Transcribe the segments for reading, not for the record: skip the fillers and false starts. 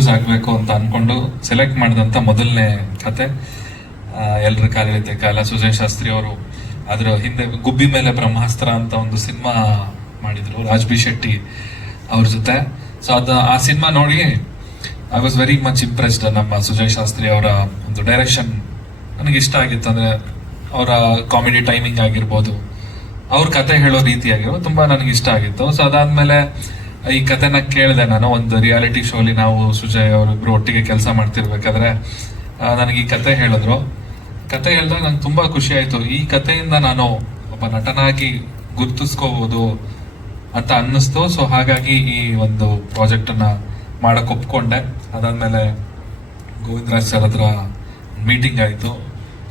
ಆಗ್ಬೇಕು ಅಂತ ಅನ್ಕೊಂಡು ಸೆಲೆಕ್ಟ್ ಮಾಡಿದಂತ ಮೊದಲನೇ ಕತೆ ಎಲ್ರ ಕಾಲಿರುತ್ತೆ ಕಾಲ. ಸುಜಯ್ ಶಾಸ್ತ್ರಿ ಅವರು ಅದ್ರ ಹಿಂದೆ ಗುಬ್ಬಿ ಮೇಲೆ ಬ್ರಹ್ಮಾಸ್ತ್ರ ಅಂತ ಒಂದು ಸಿನಿಮಾ ಮಾಡಿದ್ರು ರಾಜ್ ಬಿ ಶೆಟ್ಟಿ ಅವ್ರ ಜೊತೆ. ಸೊ ಆ ಸಿನಿಮಾ ನೋಡಿ I was very much impressed. ನಮ್ಮ ಸುಜಯ್ ಶಾಸ್ತ್ರಿ ಅವರ ಒಂದು ಡೈರೆಕ್ಷನ್ ನನಗೆ ಇಷ್ಟ ಆಗಿತ್ತು. ಅಂದ್ರೆ ಅವರ ಕಾಮಿಡಿ ಟೈಮಿಂಗ್ ಆಗಿರ್ಬೋದು, ಅವ್ರ ಕತೆ ಹೇಳೋ ರೀತಿಯಾಗಿರೋ ತುಂಬಾ ನನಗೆ ಇಷ್ಟ ಆಗಿತ್ತು. ಸೊ ಅದಾದ್ಮೇಲೆ ಈ ಕತೆನ ಕೇಳಿದೆ ನಾನು. ಒಂದು ರಿಯಾಲಿಟಿ ಶೋಲಿ ನಾವು ಸುಜಯ್ ಅವರಿಬ್ರು ಒಟ್ಟಿಗೆ ಕೆಲಸ ಮಾಡ್ತಿರ್ಬೇಕಾದ್ರೆ ನನಗೆ ಈ ಕತೆ ಹೇಳಿದ್ರು. ಕತೆ ಹೇಳಿದಾಗ ನಂಗೆ ತುಂಬಾ ಖುಷಿ ಆಯ್ತು. ಈ ಕತೆಯಿಂದ ನಾನು ಒಬ್ಬ ನಟನಾಗಿ ಗುರ್ತಿಸ್ಕೋಬಹುದು ಅಂತ ಅನ್ನಿಸ್ತು. ಸೊ ಹಾಗಾಗಿ ಈ ಒಂದು ಪ್ರಾಜೆಕ್ಟ್ ಅನ್ನ ಮಾಡಕ್ ಒಪ್ಕೊಂಡೆ. ಅದಾದ್ಮೇಲೆ ಗೋವಿಂದರಾಜ್ ಸರ್ ಹತ್ರ ಮೀಟಿಂಗ್ ಆಯ್ತು.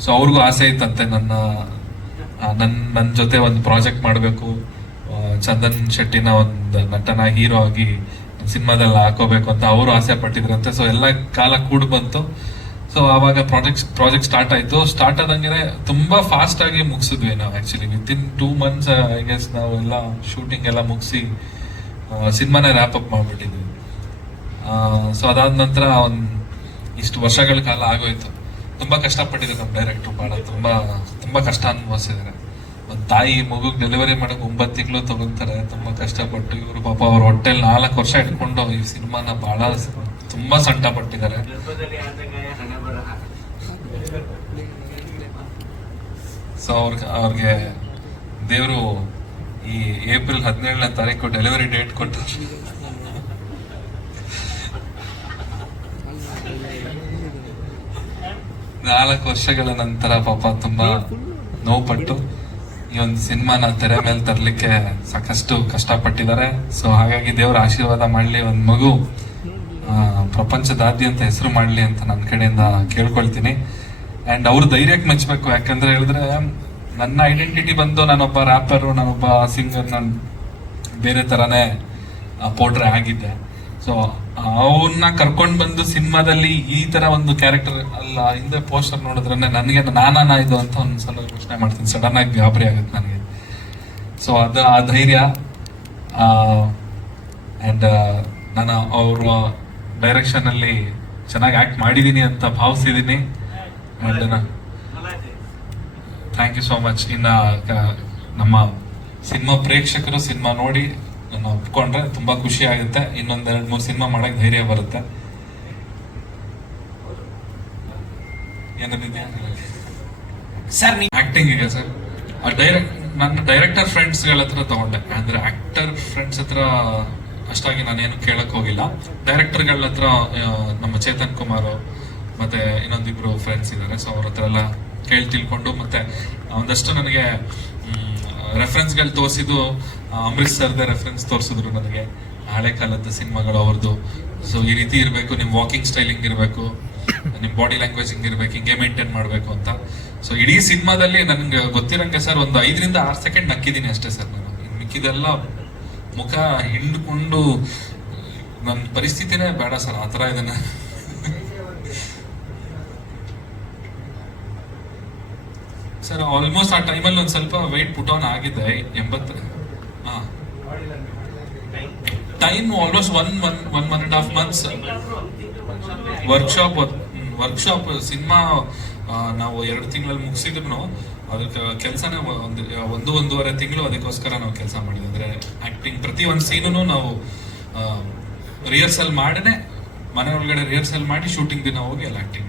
ಸೊ ಅವ್ರಿಗೂ ಆಸೆ ಇತ್ತಂತೆ ನನ್ನ ಜೊತೆ ಒಂದು ಪ್ರಾಜೆಕ್ಟ್ ಮಾಡಬೇಕು, ಚಂದನ್ ಶೆಟ್ಟಿನ ಒಂದು ನಟನ ಹೀರೋ ಆಗಿ ಸಿನಿಮಾದಲ್ಲಿ ಹಾಕೋಬೇಕು ಅಂತ ಅವರು ಆಸೆ ಪಟ್ಟಿದ್ರಂತೆ. ಸೊ ಎಲ್ಲ ಕಾಲ ಕೂಡ್ ಬಂತು. ಸೊ ಆವಾಗ ಪ್ರಾಜೆಕ್ಟ್ ಸ್ಟಾರ್ಟ್ ಆಯ್ತು. ಸ್ಟಾರ್ಟ್ ಆದಂಗೆ ತುಂಬಾ ಫಾಸ್ಟ್ ಆಗಿ ಮುಗಿಸಿದ್ವಿ ನಾವು. Actually within 2 months I guess ನಾವು ಎಲ್ಲ ಶೂಟಿಂಗ್ ಎಲ್ಲ ಮುಗಿಸಿ ಸಿನಿಮಾನ ರ್ಯಾಪ್ ಅಪ್ ಮಾಡ್ಬಿಟ್ಟಿದ್ವಿ. ಸೊ ಅದಾದ ನಂತರ ಇಷ್ಟು ವರ್ಷಗಳ ಕಾಲ ಆಗೋಯ್ತು. ತುಂಬಾ ಕಷ್ಟಪಟ್ಟಿದ್ದಾರೆ ನಮ್ಮ ಡೈರೆಕ್ಟರ್. ಬಹಳ ತುಂಬಾ ಕಷ್ಟ ಅನುಭವಿಸಿದ್ದಾರೆ. ಒಂದ್ ತಾಯಿ ಮಗುಗ್ ಡೆಲಿವರಿ ಮಾಡಕ್ 9 ತಿಂಗಳು ತಗೊಂತಾರೆ. ತುಂಬಾ ಕಷ್ಟಪಟ್ಟು ಇವರು ಪಾಪ ಅವ್ರ ಹೊಟ್ಟೆಲ್ 4 ವರ್ಷ ಇಟ್ಕೊಂಡು ಈ ಸಿನಿಮಾನ ಬಹಳ ತುಂಬಾ ಸಂಟ ಪಟ್ಟಿದ್ದಾರೆ. ಸೊ ಅವ್ರಿಗೆ ದೇವರು ಈ ಏಪ್ರಿಲ್ 17ನೇ ತಾರೀಕು ಡೆಲಿವರಿ ಡೇಟ್ ಕೊಟ್ಟರು. ನಾಲ್ಕು ವರ್ಷಗಳ ನಂತರ ಪಾಪ ತುಂಬಾ ನೋವುಪಟ್ಟು ಈ ಒಂದು ಸಿನಿಮಾನ ತೆರೆ ಮೇಲೆ ತರಲಿಕ್ಕೆ ಸಾಕಷ್ಟು ಕಷ್ಟಪಟ್ಟಿದ್ದಾರೆ. ಸೊ ಹಾಗಾಗಿ ದೇವರ ಆಶೀರ್ವಾದ ಮಾಡ್ಲಿ, ಒಂದ್ ಮಗು ಪ್ರಪಂಚದಾದ್ಯಂತ ಹೆಸರು ಮಾಡ್ಲಿ ಅಂತ ನನ್ನ ಕಡೆಯಿಂದ ಕೇಳ್ಕೊಳ್ತೀನಿ. ಅಂಡ್ ಅವ್ರ ಧೈರ್ಯಕ್ಕೆ ಮೆಚ್ಚಬೇಕು. ಯಾಕಂದ್ರೆ ಹೇಳಿದ್ರೆ ನನ್ನ ಐಡೆಂಟಿಟಿ ಬಂದು ನಾನೊಬ್ಬ ರ್ಯಾಪರು, ನಾನೊಬ್ಬ ಸಿಂಗರ್, ನಾನು ಬೇರೆ ತರಾನೇ ಪೋಟ್ರೆ ಆಗಿದ್ದೆ. ಸೊ ಅವನ್ನ ಕರ್ಕೊಂಡ್ ಬಂದು ಸಿನಿಮಾದಲ್ಲಿ ಈ ತರ ಒಂದು ಕ್ಯಾರೆಕ್ಟರ್ ಅಲ್ಲ, ಹಿಂದೆ ಪೋಸ್ಟರ್ ನೋಡಿದ್ರೆ ನನಗೆ ನಾನಾ ಇದು ಅಂತ ಒಂದ್ಸಲ ಯೋಚನೆ ಮಾಡ್ತೀನಿ. ಸಡನ್ ಆಗಿ ಗಾಬರಿ ಆಗುತ್ತೆ ನನಗೆ. ಸೊ ಆ ಧೈರ್ಯ ಅಂಡ್ ನಾನು ಅವ್ರ ಡೈರೆಕ್ಷನ್ ಅಲ್ಲಿ ಚೆನ್ನಾಗಿ ಆಕ್ಟ್ ಮಾಡಿದೀನಿ ಅಂತ ಭಾವಿಸಿದೀನಿ. And thank you so much. ಇನ್ನ ನಮ್ಮ ಸಿನಿಮಾ ಪ್ರೇಕ್ಷಕರು ಸಿನಿಮಾ ನೋಡಿ ನಾನು ಒಪ್ಕೊಂಡ್ರೆ ತುಂಬಾ ಖುಷಿ ಆಗುತ್ತೆ. ಇನ್ನೊಂದ್ 2-3 ಸಿನಿಮಾ ಮಾಡಕ್ ಧೈರ್ಯ ಬರುತ್ತೆ. ಏನಿದೆಯಾ ಸರ್ ಆಕ್ಟಿಂಗ್ ಇದೆ ಸರ್. ನನ್ನ ಡೈರೆಕ್ಟರ್ ಫ್ರೆಂಡ್ಸ್ ಗಳ ಹತ್ರ ತಗೊಂಡೆ. ಅಂದ್ರೆ ಆಕ್ಟರ್ ಫ್ರೆಂಡ್ಸ್ ಹತ್ರ ಅಷ್ಟಾಗಿ ನಾನೇನು ಕೇಳಕ್ ಹೋಗಿಲ್ಲ. ಡೈರೆಕ್ಟರ್ಗಳ ಹತ್ರ ನಮ್ಮ ಚೇತನ್ ಕುಮಾರ್ ಮತ್ತೆ ಇನ್ನೊಂದಿಬ್ರು ಫ್ರೆಂಡ್ಸ್ ಇದ್ದಾರೆ. ಸೊ ಅವ್ರ ಹತ್ರ ಎಲ್ಲ ಕೇಳಿ ತಿಳ್ಕೊಂಡು ಮತ್ತೆ ಒಂದಷ್ಟು ನನಗೆ ರೆಫರೆನ್ಸ್ಗಳು ತೋರಿಸಿದ್ದು ಅಂಬರೀಶ್ ಸರ್ದೇ ರೆಫರೆನ್ಸ್ ತೋರಿಸಿದ್ರು ನನಗೆ. ಹಳೆ ಕಾಲದ ಸಿನಿಮಾಗಳು ಅವ್ರದ್ದು. ಸೊ ಈ ರೀತಿ ಇರಬೇಕು, ನಿಮ್ ವಾಕಿಂಗ್ ಸ್ಟೈಲ್ ಹಿಂಗ್ ಇರಬೇಕು, ನಿಮ್ ಬಾಡಿ ಲ್ಯಾಂಗ್ವೇಜ್ ಹಿಂಗ್ ಇರ್ಬೇಕು, ಹಿಂಗೆ ಮೇಂಟೈನ್ ಮಾಡ್ಬೇಕು ಅಂತ. ಸೊ ಇಡೀ ಸಿನಿಮಾದಲ್ಲಿ ನನ್ಗೆ ಗೊತ್ತಿರಂಗೆ ಸರ್ ಒಂದು 5 ರಿಂದ 6 ಸೆಕೆಂಡ್ ನಕ್ಕಿದ್ದೀನಿ ಅಷ್ಟೇ ಸರ್. ನಾನು ಮಿಕ್ಕಿದೆಲ್ಲ ಮುಖ ಹಿಂಡ್ಕೊಂಡು ನನ್ನ ಪರಿಸ್ಥಿತಿನೇ ಬೇಡ ಸರ್, ಆತರ ಇದನ್ನ. ಸರ್ ಆಲ್ಮೋಸ್ಟ್ ಆ ಟೈಮಲ್ಲಿ ಒಂದ್ ಸ್ವಲ್ಪ ವೆಯ್ಟ್ ಪುಟ್ ಆನ್ ಆಗಿದೆ. 80 time almost 1.5 months workshop cinema ನಾವು 2 ತಿಂಗಳಲ್ಲಿ ಮುಗಿಸಿದ್ರು ಅದಕ್ಕೆ ಕೆಲಸನೇ 1.5 ತಿಂಗಳು ಅದಕ್ಕೋಸ್ಕರ ನಾವು ಕೆಲಸ ಮಾಡಿದ್ವಿ. ಅಂದ್ರೆ ಆಕ್ಟಿಂಗ್ ಪ್ರತಿ ಒಂದು ಸೀನು ನಾವು ರಿಹರ್ಸಲ್ ಮಾಡನೆ ಮನೆ ಒಳಗಡೆ ರಿಹರ್ಸಲ್ ಮಾಡಿ ಶೂಟಿಂಗ್ ದಿನ ಹೋಗಿ ಎಲ್ಲ ಆಕ್ಟಿಂಗ್